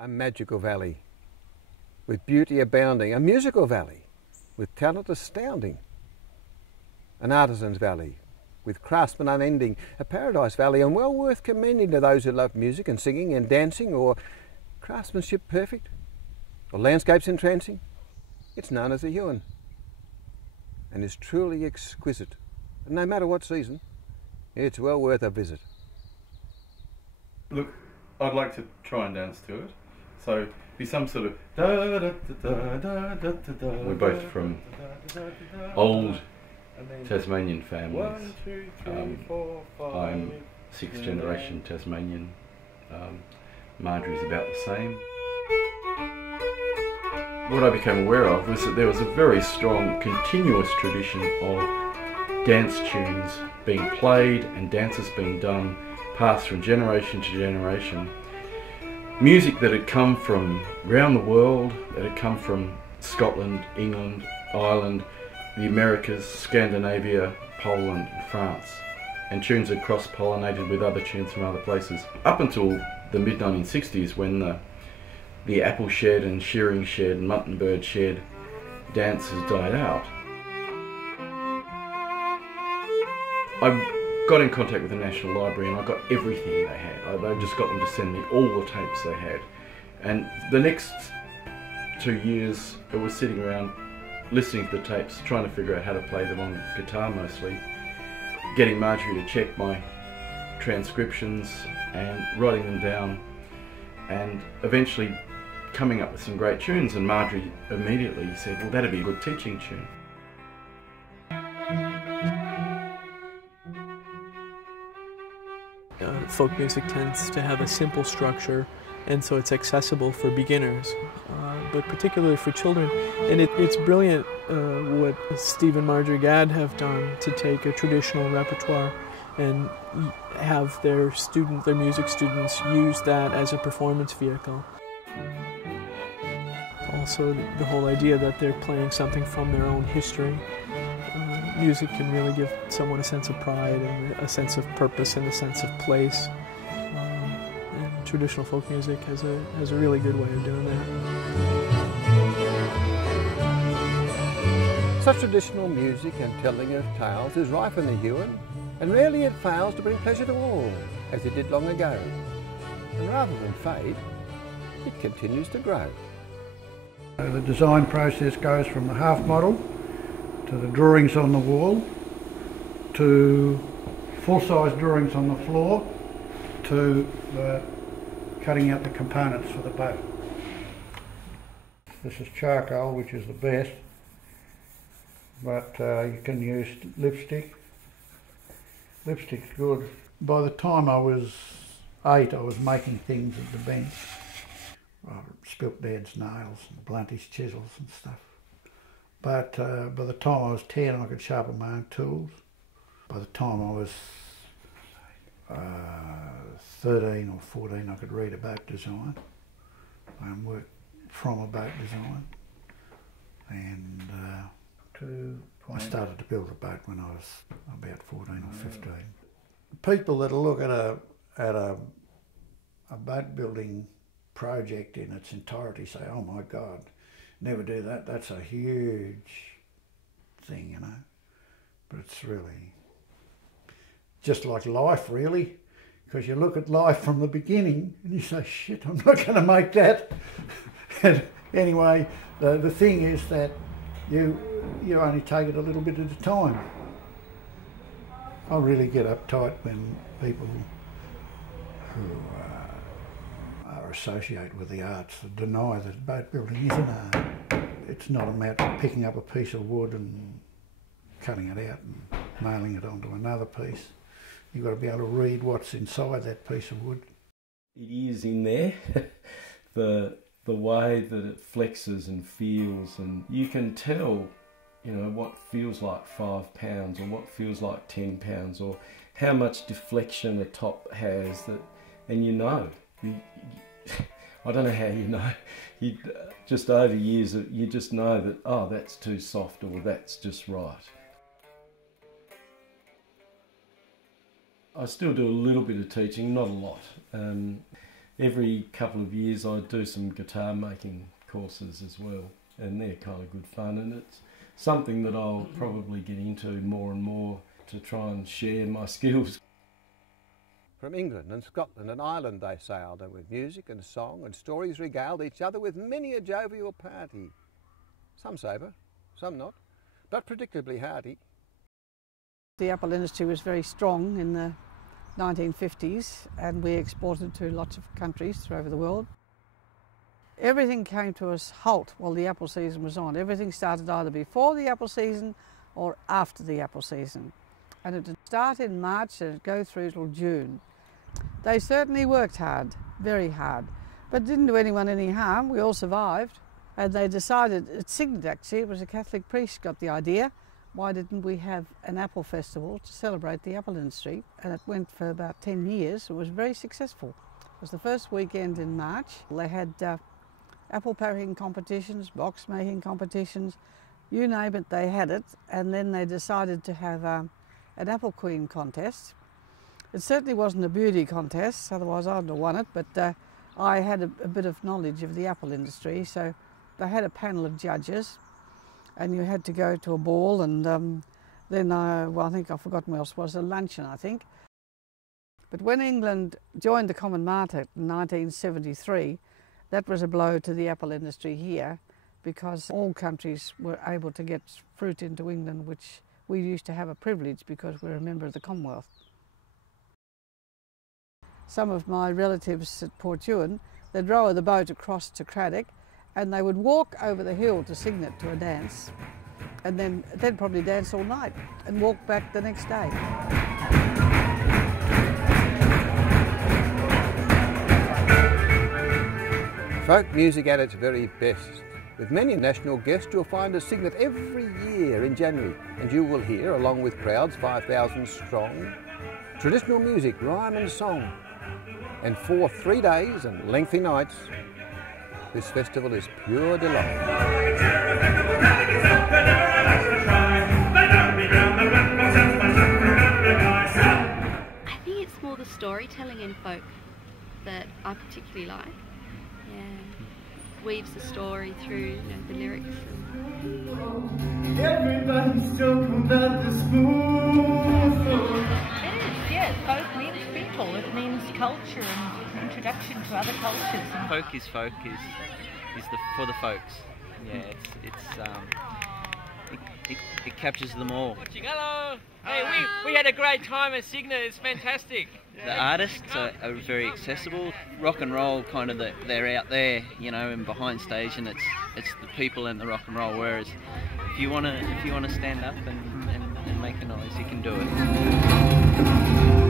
A magical valley with beauty abounding, a musical valley with talent astounding, an artisan's valley with craftsmen unending, a paradise valley and well worth commending to those who love music and singing and dancing, or craftsmanship perfect, or landscapes entrancing. It's known as the Huon and is truly exquisite, and no matter what season, it's well worth a visit. Look, I'd like to try and dance to it. So be some sort of da da da da da da da. We're both from old Tasmanian families. I'm sixth generation Tasmanian. Marjorie's about the same. What I became aware of was that there was a very strong continuous tradition of dance tunes being played and dances being done, passed from generation to generation. Music that had come from around the world, that had come from Scotland, England, Ireland, the Americas, Scandinavia, Poland and France, and tunes had cross-pollinated with other tunes from other places. Up until the mid-1960s, when the apple shed and shearing shed and mutton bird shed dances died out, I got in contact with the National Library and I got everything they had. I just got them to send me all the tapes they had. And the next 2 years I was sitting around listening to the tapes, trying to figure out how to play them on guitar mostly, getting Marjorie to check my transcriptions and writing them down, and eventually coming up with some great tunes. And Marjorie immediately said, well, that'd be a good teaching tune. Folk music tends to have a simple structure, and so it's accessible for beginners, but particularly for children. And it's brilliant what Steve and Marjorie Gadd have done to take a traditional repertoire and have their music students use that as a performance vehicle. Also, the whole idea that they're playing something from their own history. Music can really give someone a sense of pride and a sense of purpose and a sense of place. And traditional folk music has a really good way of doing that. Such traditional music and telling of tales is rife in the Huon, and rarely it fails to bring pleasure to all, as it did long ago. And rather than fade, it continues to grow. The design process goes from the half model to the drawings on the wall, to full-size drawings on the floor, to cutting out the components for the boat. This is charcoal, which is the best, but you can use lipstick. Lipstick's good. By the time I was 8, I was making things at the bench. I spilt Dad's nails and blunt his chisels and stuff. But by the time I was 10, I could sharpen my own tools. By the time I was 13 or 14, I could read a boat design and work from a boat design. And I started to build a boat when I was about 14 or 15. People that look at a boat building project in its entirety say, oh my God, never do that, that's a huge thing, you know. But it's really just like life, really, because you look at life from the beginning and you say, shit, I'm not going to make that. And anyway, the thing is that you only take it a little bit at a time. I really get uptight when people who are associated with the arts deny that boat building is an art. It's not a matter of picking up a piece of wood and cutting it out and nailing it onto another piece. You've got to be able to read what's inside that piece of wood. It is in there, the way that it flexes and feels, and you can tell, you know, what feels like 5 pounds or what feels like 10 pounds, or how much deflection a top has, that, and you know. I don't know how you know. Just over years, you just know that, oh, that's too soft or that's just right. I still do a little bit of teaching, not a lot. every couple of years I do some guitar making courses as well, and they're kind of good fun, and it's something that I'll probably get into more and more to try and share my skills. From England and Scotland and Ireland they sailed, and with music and song and stories regaled each other with many a jovial party. Some sober, some not, but predictably hearty. The apple industry was very strong in the 1950s, and we exported to lots of countries throughout the world. Everything came to a halt while the apple season was on. Everything started either before the apple season or after the apple season. And it would start in March and it'd go through till June. They certainly worked hard, very hard, but didn't do anyone any harm. We all survived. And they decided, at Cygnet actually, it was a Catholic priest got the idea, why didn't we have an apple festival to celebrate the apple industry? And it went for about 10 years. It was very successful. It was the first weekend in March. They had apple packing competitions, box making competitions, you name it, they had it. And then they decided to have an apple queen contest. It certainly wasn't a beauty contest, otherwise I'd have won it, but I had a bit of knowledge of the apple industry, so they had a panel of judges, and you had to go to a ball, and then I think I've forgotten what else was, a luncheon I think. But when England joined the common market in 1973, that was a blow to the apple industry here, because all countries were able to get fruit into England, which we used to have a privilege because we're a member of the Commonwealth. Some of my relatives at Port Huon, they'd row the boat across to Craddock, and they would walk over the hill to Cygnet to a dance, and then they'd probably dance all night and walk back the next day. Folk music at its very best. With many national guests, you'll find a Cygnet every year in January, and you will hear, along with crowds 5,000 strong, traditional music, rhyme and song. And for 3 days and lengthy nights, this festival is pure delight. I think it's more the storytelling in folk that I particularly like. Yeah, weaves the story through, the lyrics. Everybody's talking about the smooth. It is, yeah. Folk means people. It means culture and introduction to other cultures. Folk is for the folks. Yeah, it captures them all. Hello. Hey, we had a great time at Cygnet. It's fantastic. The artists are very accessible. Rock and roll, kind of, they're out there, and behind stage, and it's the people and the rock and roll. Whereas if you wanna stand up and make a noise, you can do it.